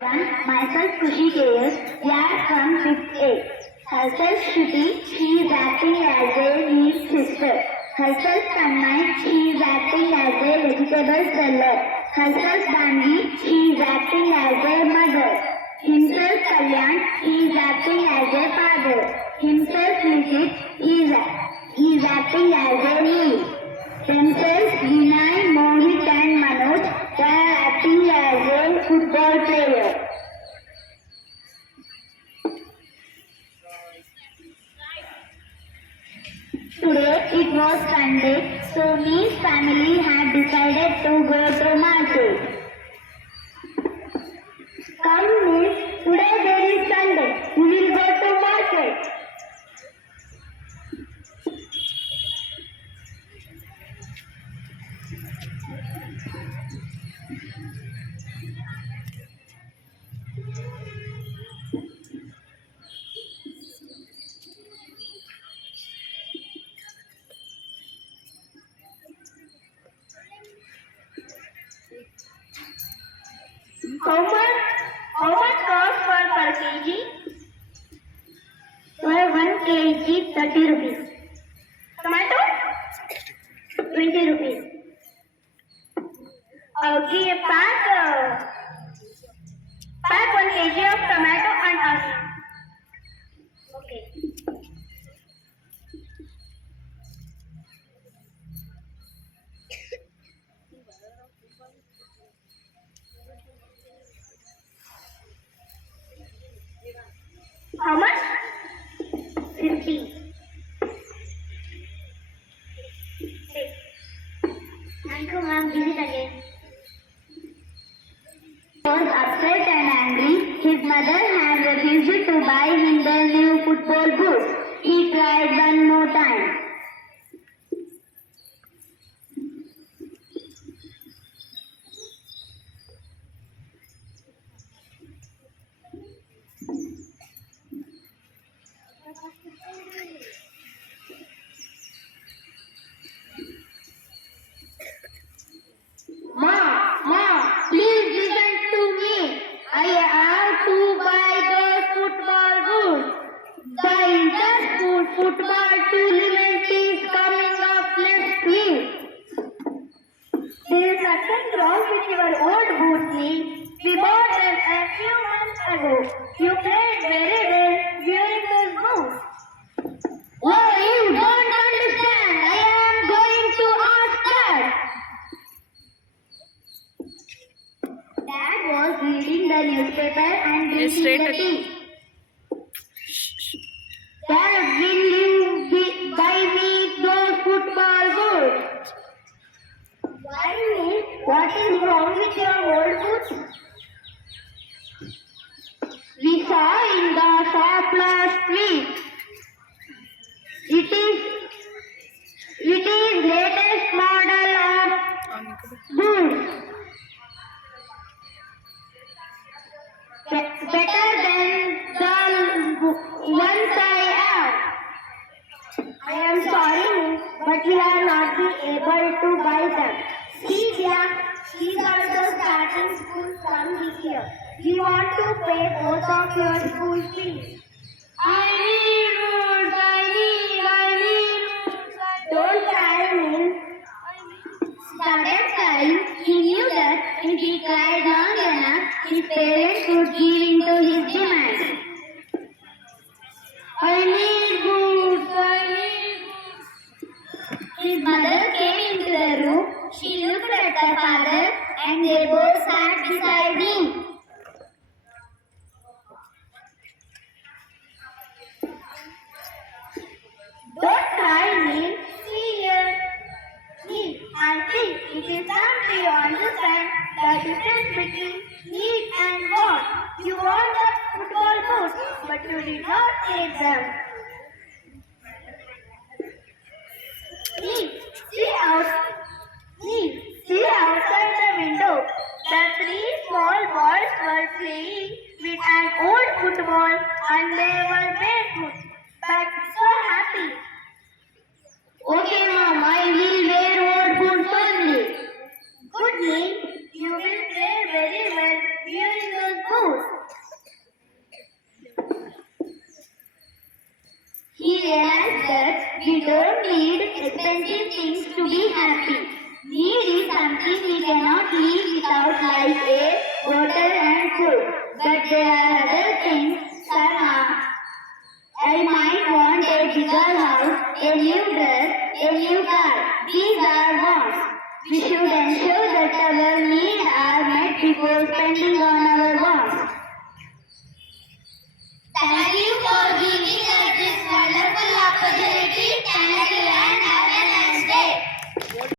Myself Kushi KS, class from 5th A. Herself Shruti, she is acting as a lead sister. Herself Tanmay, she is acting as a vegetable seller. Herself Danvi, she is acting as a mother. Himself Kalyan, he is acting as a father. Himself Nikit, he is acting as a lead. Themselves Vinay, Mohit and Manoj, they are acting as a football player. Today it was Sunday, so Me's family had decided to go to market. Come Miss, today there is Sunday, we will go to market. How much cost for per kg? For 1 kg 30 rupees. Tomato? 20 rupees. Okay, pack 1 kg of tomato and onion. Okay. How much? 50. Thank you, ma'am. Visit again. He was upset and angry. His mother had refused to buy him the new football boots. He tried one more time. Mom, please listen to me. I have to buy those football boots. The inter-school football tournament is coming up next week. There is nothing wrong with your old boots, Nee. We bought them a few months ago. You played very well wearing those boots. Oh, you don't understand. I am going to ask Dad. Dad was reading the newspaper and drinking the tea. Dad, will you buy me those football boots? Why me? What is wrong with your old boots? We saw in the shop last week. It is latest model of boots. Better than the ones I have. I am sorry, but we are not able to buy them. See, these are the starting school from this year. We want to pay both of your school fees. I need boots. Don't cry, Min. Started crying. He knew that if he cried long enough, his parents would give in to his demands. I need boots. His mother came into the room. She looked at the father and they both sat beside him. Don't cry, Neil. See here. Neil, auntie, it is time to you understand the difference between need and want. You want the football boots, but you did not take them. Neil, see outside the window. The 3 small boys were playing with an old football and they were barefoot, but so happy. Okay, Mom, I will wear old boots only. Good, Neil. You will play very well wearing those boots. be happy. Need is something we cannot live without, like air, water and food. But there are other things. Somehow, I might want a bigger house, a new dress, a new car. These are wants. We should ensure that our needs are met before spending on our wants. Thank you for giving us this wonderful opportunity. Thank you.